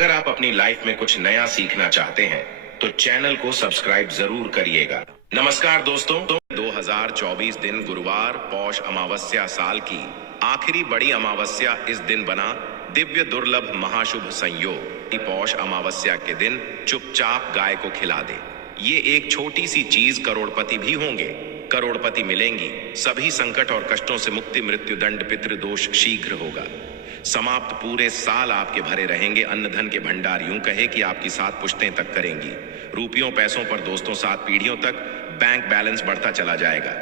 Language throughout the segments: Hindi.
अगर आप अपनी लाइफ में कुछ नया सीखना चाहते हैं तो चैनल को सब्सक्राइब जरूर करिएगा। नमस्कार दोस्तों, 2024 दिन गुरुवार पौष अमावस्या साल की आखिरी बड़ी अमावस्या इस दिन बना दिव्य दुर्लभ महाशुभ संयोग। पौष अमावस्या के दिन चुपचाप गाय को खिला दे। ये एक छोटी सी चीज करोड़पति भी होंगे, करोड़पति मिलेंगी। सभी संकट और कष्टों से मुक्ति, मृत्यु दंड, पितृदोष शीघ्र होगा समाप्त। पूरे साल आपके भरे रहेंगे अन्न धन के भंडार। यूं कहे कि आपकी 7 पुश्तें तक करेंगी। रुपयों पैसों पर दोस्तों 7 पीढ़ियों तक बैंक बैलेंस बढ़ता चला जाएगा।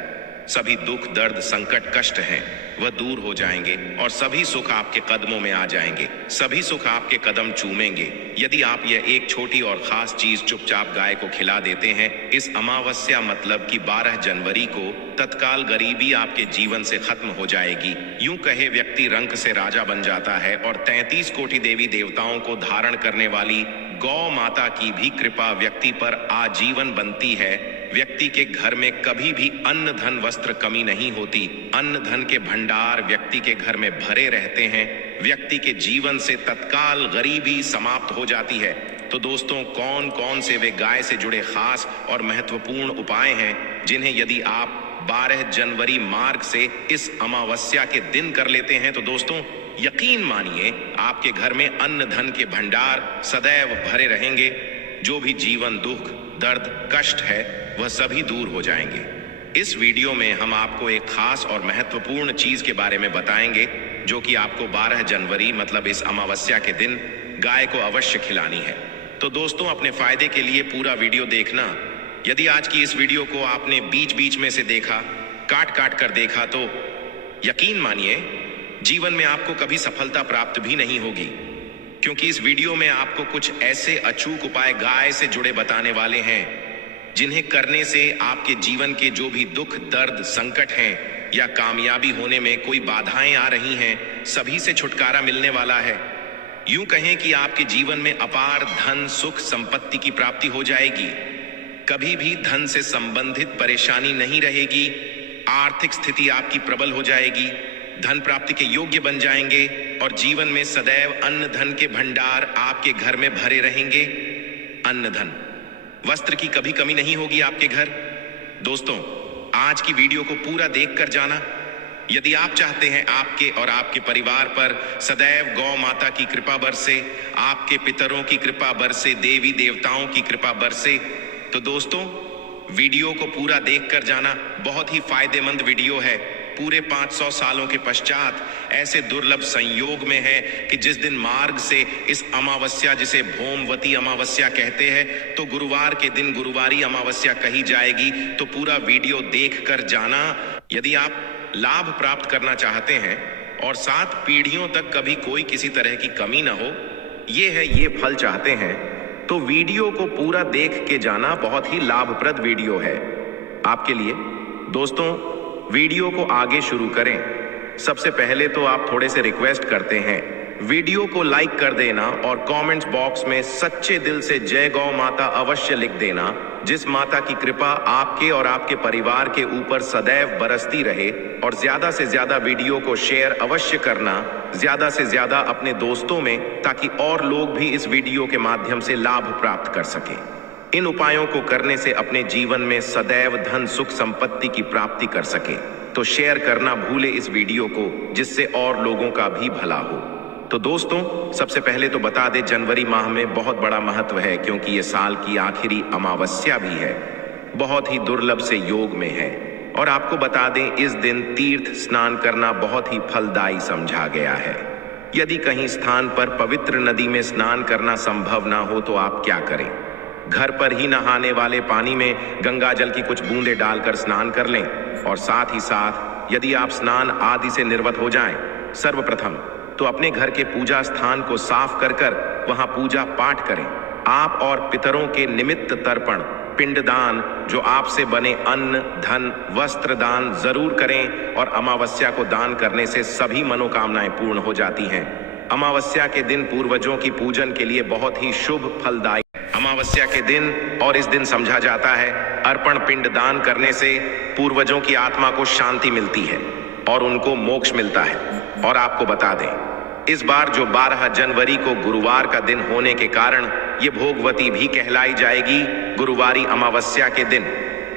सभी दुख दर्द संकट कष्ट हैं वह दूर हो जाएंगे और सभी सुख आपके कदमों में आ जाएंगे। सभी सुख आपके कदम चूमेंगे यदि आप यह एक छोटी और खास चीज चुपचाप गाय को खिला देते हैं। इस अमावस्या मतलब कि 12 जनवरी को तत्काल गरीबी आपके जीवन से खत्म हो जाएगी। यूं कहे व्यक्ति रंक से राजा बन जाता है और 33 कोटि देवी देवताओं को धारण करने वाली गौ माता की भी कृपा व्यक्ति पर आजीवन बनती है। व्यक्ति के घर में कभी भी अन्न धन वस्त्र कमी नहीं होती। अन्न धन के भंडार व्यक्ति के घर में भरे रहते हैं। व्यक्ति के जीवन से तत्काल गरीबी समाप्त हो जाती है। तो दोस्तों, कौन कौन से वे गाय से जुड़े खास और महत्वपूर्ण उपाय हैं जिन्हें यदि आप 12 जनवरी मार्ग से इस अमावस्या के दिन कर लेते हैं तो दोस्तों यकीन मानिए आपके घर में अन्न धन के भंडार सदैव भरे रहेंगे। जो भी जीवन दुख दर्द कष्ट है वह सभी दूर हो जाएंगे। इस वीडियो में हम आपको एक खास और महत्वपूर्ण चीज के बारे में बताएंगे जो कि आपको 12 जनवरी मतलब इस अमावस्या के दिन गाय को अवश्य खिलानी है। तो दोस्तों, अपने फायदे के लिए पूरा वीडियो देखना। यदि आज की इस वीडियो को आपने बीच बीच में से देखा, काट काट कर देखा, तो यकीन मानिए जीवन में आपको कभी सफलता प्राप्त भी नहीं होगी, क्योंकि इस वीडियो में आपको कुछ ऐसे अचूक उपाय गाय से जुड़े बताने वाले हैं जिन्हें करने से आपके जीवन के जो भी दुख दर्द संकट हैं या कामयाबी होने में कोई बाधाएं आ रही हैं, सभी से छुटकारा मिलने वाला है। यूं कहें कि आपके जीवन में अपार धन सुख संपत्ति की प्राप्ति हो जाएगी। कभी भी धन से संबंधित परेशानी नहीं रहेगी। आर्थिक स्थिति आपकी प्रबल हो जाएगी। धन प्राप्ति के योग्य बन जाएंगे और जीवन में सदैव अन्न धन के भंडार आपके घर में भरे रहेंगे। अन्न धन वस्त्र की कभी कमी नहीं होगी आपके घर। दोस्तों, आज की वीडियो को पूरा देख कर जाना। यदि आप चाहते हैं आपके और आपके परिवार पर सदैव गौ माता की कृपा बरसे, आपके पितरों की कृपा बरसे, देवी देवताओं की कृपा बरसे, तो दोस्तों वीडियो को पूरा देख कर जाना। बहुत ही फायदेमंद वीडियो है। पूरे 500 सालों के पश्चात ऐसे दुर्लभ संयोग में है कि जिस दिन मार्ग से इस अमावस्या, जिसे भौमवती अमावस्या कहते हैं, तो गुरुवार के दिन गुरुवारी अमावस्या कही जाएगी। तो पूरा वीडियो देख कर जाना। यदि आप लाभ प्राप्त करना चाहते हैं और 7 पीढ़ियों तक कभी कोई किसी तरह की कमी ना हो, ये फल चाहते हैं, तो वीडियो को पूरा देख के जाना। बहुत ही लाभप्रद वीडियो है आपके लिए। दोस्तों, वीडियो को आगे शुरू करें सबसे पहले तो आप थोड़े से रिक्वेस्ट करते हैं, वीडियो को लाइक कर देना और कमेंट्स बॉक्स में सच्चे दिल से जय गौ माता अवश्य लिख देना। जिस माता की कृपा आपके और आपके परिवार के ऊपर सदैव बरसती रहे। और ज्यादा से ज्यादा वीडियो को शेयर अवश्य करना, ज्यादा से ज्यादा अपने दोस्तों में, ताकि और लोग भी इस वीडियो के माध्यम से लाभ प्राप्त कर सकें। इन उपायों को करने से अपने जीवन में सदैव धन सुख संपत्ति की प्राप्ति कर सके। तो शेयर करना भूले इस वीडियो को, जिससे और लोगों का भी भला हो। तो दोस्तों, सबसे पहले तो बता दें, जनवरी माह में बहुत बड़ा महत्व है, क्योंकि ये साल की आखिरी अमावस्या भी है। बहुत ही दुर्लभ से योग में है। और आपको बता दें, इस दिन तीर्थ स्नान करना बहुत ही फलदायी समझा गया है। यदि कहीं स्थान पर पवित्र नदी में स्नान करना संभव ना हो तो आप क्या करें? घर पर ही नहाने वाले पानी में गंगा जल की कुछ बूंदें डालकर स्नान कर लें। और साथ ही साथ यदि आप स्नान आदि से निर्वत हो जाएं, सर्वप्रथम तो अपने घर के पूजा स्थान को साफ कर वहां पूजा पाठ करें। आप और पितरों के निमित्त तर्पण पिंडदान, जो आपसे बने अन्न धन वस्त्र दान जरूर करें। और अमावस्या को दान करने से सभी मनोकामनाएं पूर्ण हो जाती हैं। अमावस्या के दिन पूर्वजों की पूजन के लिए बहुत ही शुभ फलदायी अमावस्या के दिन और इस दिन समझा जाता है। अर्पण पिंड दान करने से पूर्वजों की आत्मा को शांति मिलती है और उनको मोक्ष मिलता है। और आपको बता दें, इस बार जो 12 जनवरी को गुरुवार का दिन होने के कारण ये भोगवती भी कहलाई जाएगी। गुरुवारी अमावस्या के दिन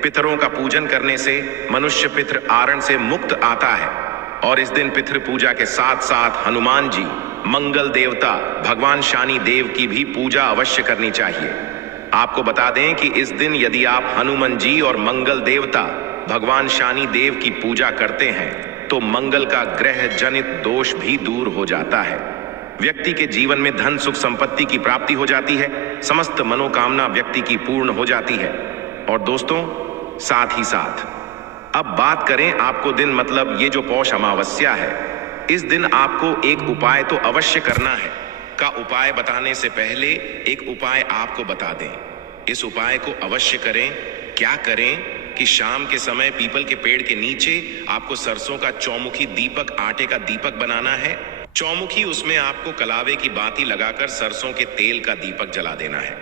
पितरों का पूजन करने से मनुष्य पितृ आरण से मुक्त आता है और इस दिन पितृ पूजा के साथ साथ हनुमान जी, मंगल देवता भगवान शनि देव की भी पूजा अवश्य करनी चाहिए। आपको बता दें कि इस दिन यदि आप हनुमान जी और मंगल देवता भगवान शनि देव की पूजा करते हैं तो मंगल का ग्रह जनित दोष भी दूर हो जाता है। व्यक्ति के जीवन में धन सुख संपत्ति की प्राप्ति हो जाती है, समस्त मनोकामना व्यक्ति की पूर्ण हो जाती है। और दोस्तों, साथ ही साथ अब बात करें आपको दिन मतलब ये जो पौष अमावस्या है, इस दिन आपको एक उपाय तो अवश्य करना है। का उपाय बताने से पहले एक उपाय आपको बता दें। इस उपाय को अवश्य करें। क्या करें कि शाम के समय पीपल के पेड़ के नीचे आपको सरसों का चौमुखी दीपक, आटे का दीपक बनाना है। चौमुखी, उसमें आपको कलावे की बाती लगाकर सरसों के तेल का दीपक जला देना है।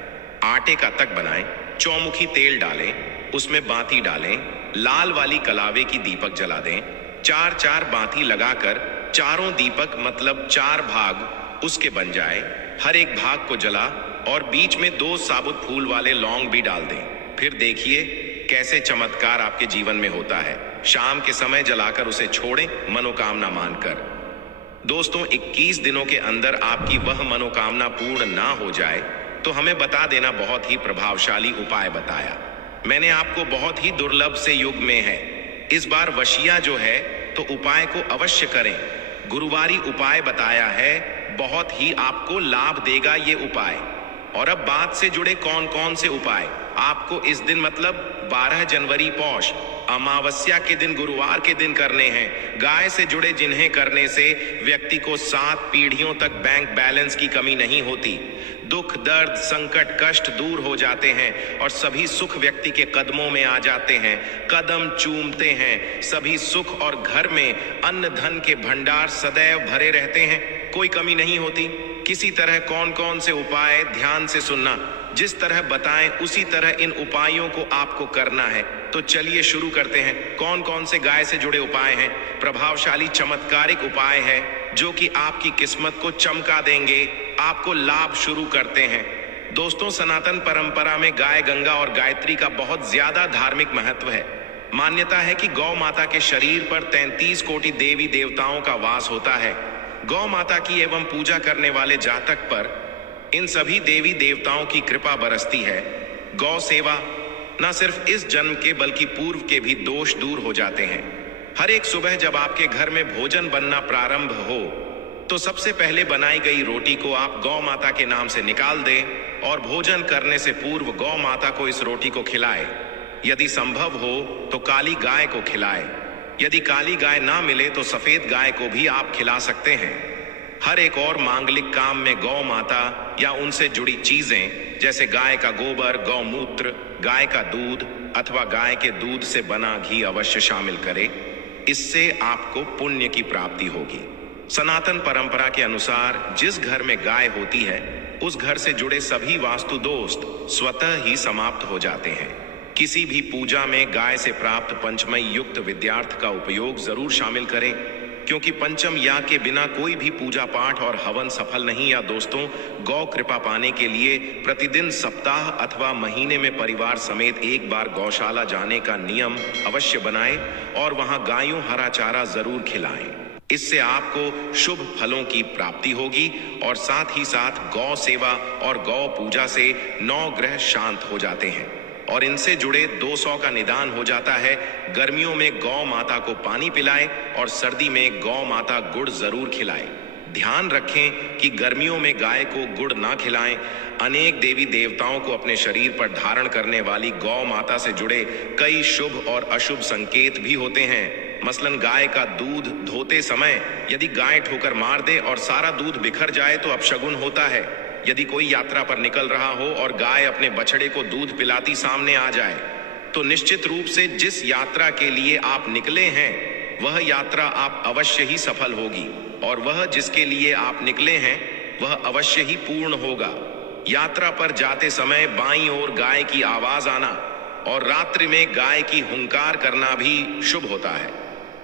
आटे का तक बनाएं, चौमुखी तेल डालें, उसमें बाती डालें, लाल वाली कलावे की दीपक जला दें। 4-4 बाती लगाकर चारों दीपक मतलब 4 भाग उसके बन जाए। हर एक भाग को जला और बीच में 2 साबुत फूल वाले लौंग भी डाल दें। फिर देखिए कैसे चमत्कार आपके जीवन में होता है। शाम के समय जलाकर उसे छोड़ें मनोकामना मानकर। दोस्तों, 21 दिनों के अंदर आपकी वह मनोकामना पूर्ण ना हो जाए तो हमें बता देना। बहुत ही प्रभावशाली उपाय बताया मैंने आपको, बहुत ही दुर्लभ से युग में है। इस बार वशिया जो है तो उपाय को अवश्य करें। गुरुवारी उपाय बताया है, बहुत ही आपको लाभ देगा ये उपाय। और अब बात से जुड़े कौन कौन से उपाय आपको इस दिन मतलब 12 जनवरी पौष अमावस्या के दिन गुरुवार के दिन करने हैं। गाय से जुड़े जिन्हें करने से व्यक्ति को 7 पीढ़ियों तक बैंक बैलेंस की कमी नहीं होती। दुख दर्द संकट कष्ट दूर हो जाते हैं और सभी सुख व्यक्ति के कदमों में आ जाते हैं, कदम चूमते हैं। सभी सुख और घर में अन्न धन के भंडार सदैव भरे रहते हैं, कोई कमी नहीं होती। किसी तरह कौन कौन से उपाय ध्यान से सुनना, जिस तरह बताएं उसी तरह इन उपायों को आपको करना है। तो चलिए शुरू करते हैं। कौन कौन से गाय से जुड़े उपाय हैं? प्रभावशाली चमत्कारिक उपाय है जो कि आपकी किस्मत को चमका देंगे। आपको लाभ शुरू करते हैं। दोस्तों, सनातन परंपरा में गाय गंगा और गायत्री का बहुत ज्यादा धार्मिक महत्व है। मान्यता है कि गौ माता के शरीर पर 33 कोटि देवी देवताओं का वास होता है। गौ माता की एवं पूजा करने वाले जातक पर इन सभी देवी देवताओं की कृपा बरसती है। गौ सेवा न सिर्फ इस जन्म के बल्कि पूर्व के भी दोष दूर हो जाते हैं। हर एक सुबह जब आपके घर में भोजन बनना प्रारंभ हो तो सबसे पहले बनाई गई रोटी को आप गौ माता के नाम से निकाल दें और भोजन करने से पूर्व गौ माता को इस रोटी को खिलाएं। यदि संभव हो तो काली गाय को खिलाएं। यदि काली गाय ना मिले तो सफेद गाय को भी आप खिला सकते हैं। हर एक और मांगलिक काम में गौ माता या उनसे जुड़ी चीजें जैसे गाय का गोबर, गौमूत्र, गाय का दूध अथवा गाय के दूध से बना घी अवश्य शामिल करें। इससे आपको पुण्य की प्राप्ति होगी। सनातन परंपरा के अनुसार जिस घर में गाय होती है उस घर से जुड़े सभी वास्तु दोष स्वतः ही समाप्त हो जाते हैं। किसी भी पूजा में गाय से प्राप्त पंचमय युक्त विद्यार्थ का उपयोग जरूर शामिल करें, क्योंकि पंचम या के बिना कोई भी पूजा पाठ और हवन सफल नहीं। या दोस्तों, गौ कृपा पाने के लिए प्रतिदिन सप्ताह अथवा महीने में परिवार समेत एक बार गौशाला जाने का नियम अवश्य बनाएं और वहां गायों हरा चारा जरूर खिलाएं। इससे आपको शुभ फलों की प्राप्ति होगी और साथ ही साथ गौ सेवा और गौ पूजा से 9 ग्रह शांत हो जाते हैं और इनसे जुड़े 200 का निदान हो जाता है। गर्मियों में गौ माता को पानी पिलाएं और सर्दी में गौ माता गुड़ जरूर खिलाएं। ध्यान रखें कि गर्मियों में गाय को गुड़ ना खिलाएं। अनेक देवी देवताओं को अपने शरीर पर धारण करने वाली गौ माता से जुड़े कई शुभ और अशुभ संकेत भी होते हैं। मसलन गाय का दूध धोते समय यदि गाय ठोकर मार दे और सारा दूध बिखर जाए तो अपशगुन होता है। यदि कोई यात्रा पर निकल रहा हो और गाय अपने बछड़े को दूध पिलाती सामने आ जाए तो निश्चित रूप से जिस यात्रा के लिए आप निकले हैं वह यात्रा आप अवश्य ही सफल होगी और वह जिसके लिए आप निकले हैं वह अवश्य ही पूर्ण होगा। यात्रा पर जाते समय बाईं ओर गाय की आवाज आना और रात्रि में गाय की हुंकार करना भी शुभ होता है।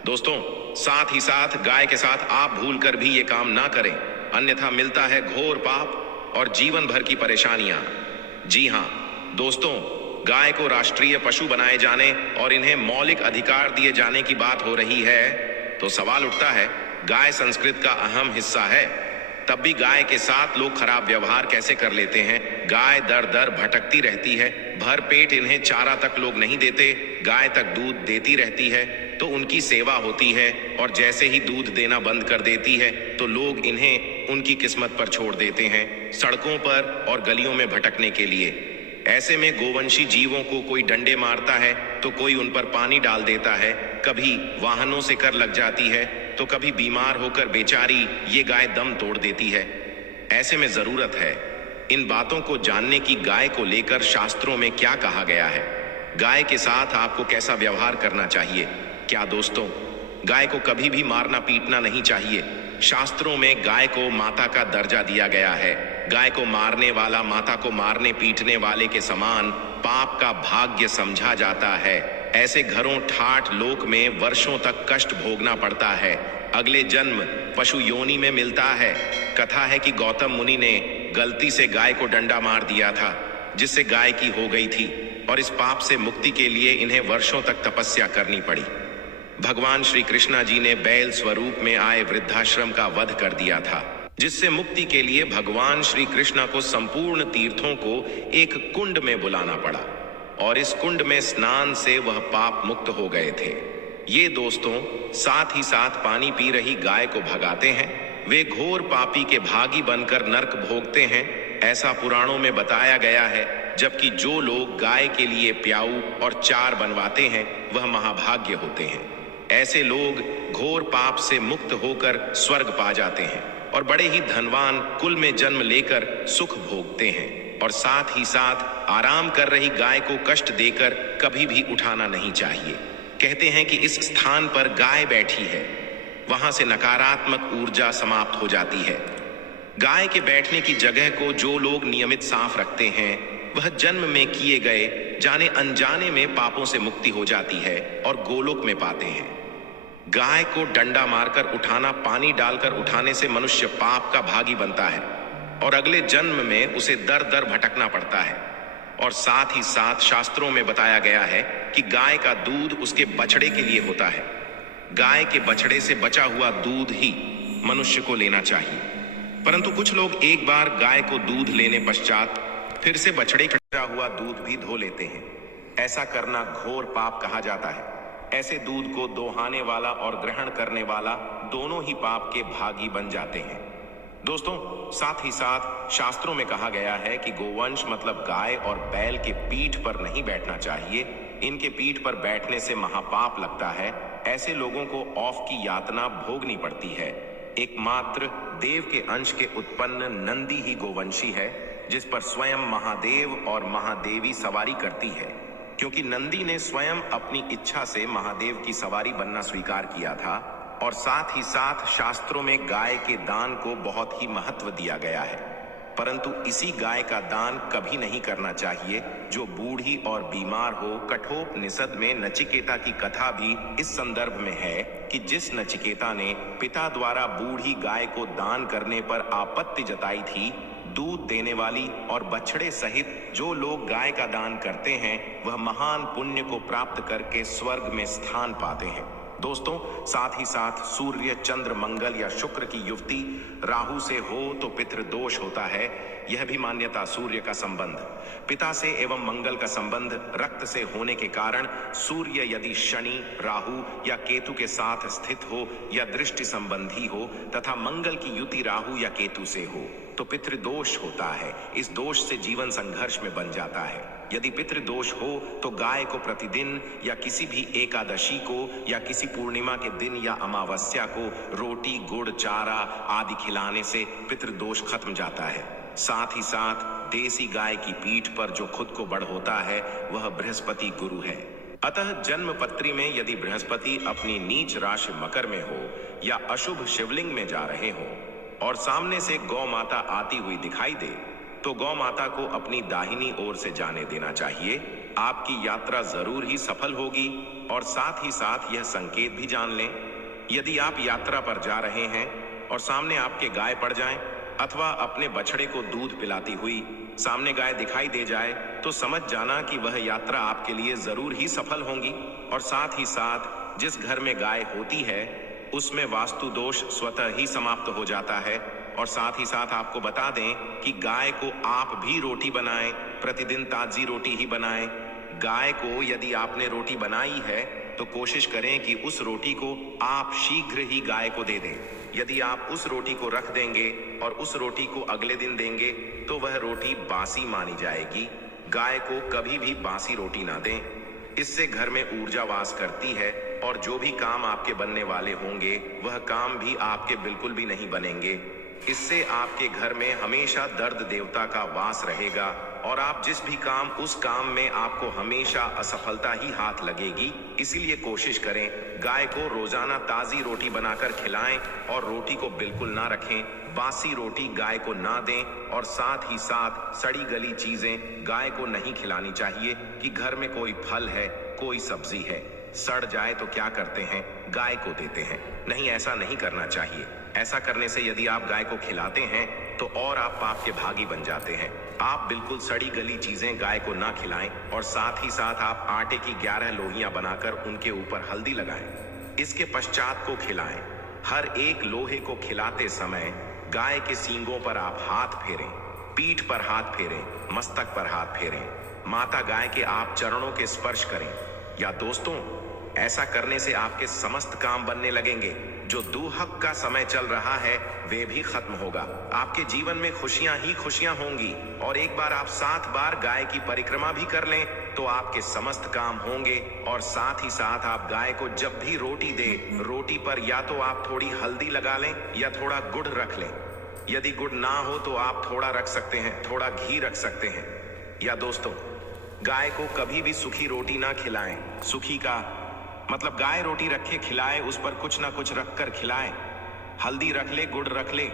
दोस्तों, साथ ही साथ गाय के साथ आप भूलकर भी ये काम ना करें, अन्यथा मिलता है घोर पाप और जीवन भर की परेशानियां। जी हां दोस्तों, गाय को राष्ट्रीय पशु बनाए जाने और इन्हें मौलिक अधिकार दिए जाने की बात हो रही है तो सवाल उठता है, गाय संस्कृत का अहम हिस्सा है, तब भी गाय के साथ लोग खराब व्यवहार कैसे कर लेते हैं। गाय दर दर भटकती रहती है, भर पेट इन्हें चारा तक लोग नहीं देते, गाय तक दूध देती रहती है तो उनकी सेवा होती है, और जैसे ही दूध देना बंद कर देती है तो लोग इन्हें उनकी किस्मत पर छोड़ देते हैं, सड़कों पर और गलियों में भटकने के लिए। ऐसे में गोवंशी जीवों को कोई डंडे मारता है तो कोई उन पर पानी डाल देता है, कभी वाहनों से कर लग जाती है तो कभी बीमार होकर बेचारी ये गाय दम तोड़ देती है। ऐसे में जरूरत है इन बातों को जानने की, गाय को लेकर शास्त्रों में क्या कहा गया है, गाय के साथ आपको कैसा व्यवहार करना चाहिए। क्या दोस्तों, गाय को कभी भी मारना पीटना नहीं चाहिए। शास्त्रों में गाय को माता का दर्जा दिया गया है। गाय को मारने वाला माता को मारने पीटने वाले के समान पाप का भाग्य समझा जाता है। ऐसे घरों ठाठ लोक में वर्षों तक कष्ट भोगना पड़ता है, अगले जन्म पशु योनि में मिलता है। कथा है कि गौतम मुनि ने गलती से गाय को डंडा मार दिया था, जिससे गाय की हो गई थी, और इस पाप से मुक्ति के लिए इन्हें वर्षों तक तपस्या करनी पड़ी। भगवान श्री कृष्णा जी ने बैल स्वरूप में आए वृद्धाश्रम का वध कर दिया था, जिससे मुक्ति के लिए भगवान श्री कृष्णा को संपूर्ण तीर्थों को एक कुंड में बुलाना पड़ा, और इस कुंड में स्नान से वह पाप मुक्त हो गए थे। ये दोस्तों साथ ही साथ पानी पी रही गाय को भगाते हैं, वे घोर पापी के भागी बनकर नरक भोगते हैं, ऐसा पुराणों में बताया गया है। जबकि जो लोग गाय के लिए प्याऊ और चार बनवाते हैं वह महाभाग्य होते हैं। ऐसे लोग घोर पाप से मुक्त होकर स्वर्ग पा जाते हैं और बड़े ही धनवान कुल में जन्म लेकर सुख भोगते हैं, और साथ ही साथ आराम कर रही गाय को कष्ट देकर कभी भी उठाना नहीं चाहिए। कहते हैं कि इस स्थान पर गाय बैठी है, वहां से नकारात्मक ऊर्जा समाप्त हो जाती है। गाय के बैठने की जगह को जो लोग नियमित साफ रखते हैं वह जन्म में किए गए जाने अनजाने में पापों से मुक्ति हो जाती है और गोलोक में पाते हैं। गाय को डंडा मारकर उठाना, पानी डालकर उठाने से मनुष्य पाप का भागी बनता है और अगले जन्म में उसे दर दर भटकना पड़ता है। और साथ ही साथ शास्त्रों में बताया गया है कि गाय का दूध उसके बछड़े के लिए होता है। गाय के बछड़े से बचा हुआ दूध ही मनुष्य को लेना चाहिए, परंतु कुछ लोग एक बार गाय को दूध लेने पश्चात फिर से बछड़े का हुआ दूध भी धो लेते हैं। ऐसा करना घोर पाप कहा जाता है। ऐसे दूध को दोहाने वाला और ग्रहण करने वाला दोनों ही पाप के भागी बन जाते हैं। दोस्तों साथ ही साथ शास्त्रों में कहा गया है कि गोवंश मतलब गाय और बैल के पीठ पर नहीं बैठना चाहिए। इनके पीठ पर बैठने से महापाप लगता है। ऐसे लोगों को औफ की यातना भोगनी पड़ती है। एकमात्र देव के अंश के उत्पन्न नंदी ही गोवंशी है, जिस पर स्वयं महादेव और महादेवी सवारी करती है, क्योंकि नंदी ने स्वयं अपनी इच्छा से महादेव की सवारी बनना स्वीकार किया था। और साथ ही साथ शास्त्रों में गाय के दान को बहुत ही महत्व दिया गया है, परंतु इसी गाय का दान कभी नहीं करना चाहिए जो बूढ़ी और बीमार हो। कठोपनिषद में नचिकेता की कथा भी इस संदर्भ में है कि जिस नचिकेता ने पिता द्वारा बूढ़ी गाय को दान करने पर आपत्ति जताई थी, दूध देने वाली और बछड़े सहित जो लोग गाय का दान करते हैं वह महान पुण्य को प्राप्त करके स्वर्ग में स्थान पाते हैं। दोस्तों साथ ही साथ सूर्य, चंद्र, मंगल या शुक्र की युवती राहु से हो तो पितृदोष होता है। यह भी मान्यता। सूर्य का संबंध पिता से एवं मंगल का संबंध रक्त से होने के कारण सूर्य यदि शनि, राहु या केतु के साथ स्थित हो या दृष्टि संबंधी हो तथा मंगल की युति राहु या केतु से हो तो पितृदोष होता है। इस दोष से जीवन संघर्ष में बन जाता है। यदि पितृदोष हो तो गाय को प्रतिदिन या किसी भी एकादशी को या किसी पूर्णिमा के दिन या अमावस्या को रोटी, गुड़, चारा आदि खिलाने से पितृदोष खत्म जाता है। साथ ही साथ देसी गाय की पीठ पर जो खुद को बढ़ोता है वह बृहस्पति गुरु है। अतः जन्म पत्री में यदि बृहस्पति अपनी नीच राशि मकर में हो या अशुभ शिवलिंग में जा रहे हो और सामने से गौ माता आती हुई दिखाई दे तो गौ माता को अपनी दाहिनी ओर से जाने देना चाहिए। आपकी यात्रा जरूर ही सफल होगी। और साथ ही साथ यह संकेत भी जान लें यदि आप यात्रा पर जा रहे हैं और सामने आपके गाय पड़ जाएं, अथवा अपने बछड़े को दूध पिलाती हुई सामने गाय दिखाई दे जाए, तो समझ जाना कि वह यात्रा आपके लिए जरूर ही सफल होगी। और साथ ही साथ जिस घर में गाय होती है उसमें वास्तु दोष स्वतः ही समाप्त हो जाता है। और साथ ही साथ आपको बता दें कि गाय को आप भी रोटी बनाएं, प्रतिदिन ताजी रोटी ही बनाएं। गाय को यदि आपने रोटी बनाई है तो कोशिश करें कि उस रोटी को आप शीघ्र ही गाय को दे दें। यदि आप उस रोटी को रख देंगे और उस रोटी को अगले दिन देंगे तो वह रोटी बासी मानी जाएगी। गाय को कभी भी बासी रोटी ना दें, इससे घर में ऊर्जा वास करती है और जो भी काम आपके बनने वाले होंगे वह काम भी आपके बिल्कुल भी नहीं बनेंगे। इससे आपके घर में हमेशा दर्द देवता का वास रहेगा और आप जिस भी काम उस काम में आपको हमेशा असफलता ही हाथ लगेगी। इसीलिए कोशिश करें गाय को रोजाना ताजी रोटी बनाकर खिलाएं और रोटी को बिल्कुल ना रखें। बासी रोटी गाय को ना दें और साथ ही साथ सड़ी गली चीजें गाय को नहीं खिलानी चाहिए कि घर में कोई फल है, कोई सब्जी है, सड़ जाए तो क्या करते हैं, गाय को देते हैं। नहीं, ऐसा नहीं करना चाहिए। ऐसा करने से यदि आप गाय को खिलाते हैं तो और आप पाप के भागी बन जाते हैं। आप बिल्कुल सड़ी गली चीजें गाय को ना खिलाएं और साथ ही साथ आप आटे की 11 लोहियां बनाकर उनके ऊपर हल्दी लगाएं। इसके पश्चात को खिलाएं। हर एक लोहे को खिलाते समय गाय के सींगों पर आप हाथ फेरें, पीठ पर हाथ फेरें, मस्तक पर हाथ फेरें, माता गाय के आप चरणों के स्पर्श करें। या दोस्तों, ऐसा करने से आपके समस्त काम बनने लगेंगे। जो दुहक का समय चल रहा है वे भी खत्म होगा। आपके जीवन में खुशियां ही खुशियां होंगी। और एक बार आप 7 बार गाय की परिक्रमा भी कर लें तो आपके समस्त काम होंगे। और साथ ही साथ आप गाय को जब भी रोटी दे, रोटी पर या तो आप थोड़ी हल्दी लगा लें या थोड़ा गुड़ रख लें। यदि गुड़ ना हो तो आप थोड़ा रख सकते हैं, थोड़ा घी रख सकते हैं। या दोस्तों, गाय को कभी भी सूखी रोटी ना खिलाएं। सूखी का मतलब गाय रोटी रखे खिलाए, उस पर कुछ ना कुछ रख कर खिलाए। हल्दी रख ले, गुड़ रख ले,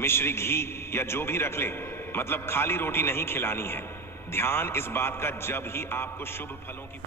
मिश्री घी या जो भी रख ले, मतलब खाली रोटी नहीं खिलानी है। ध्यान इस बात का, जब ही आपको शुभ फलों की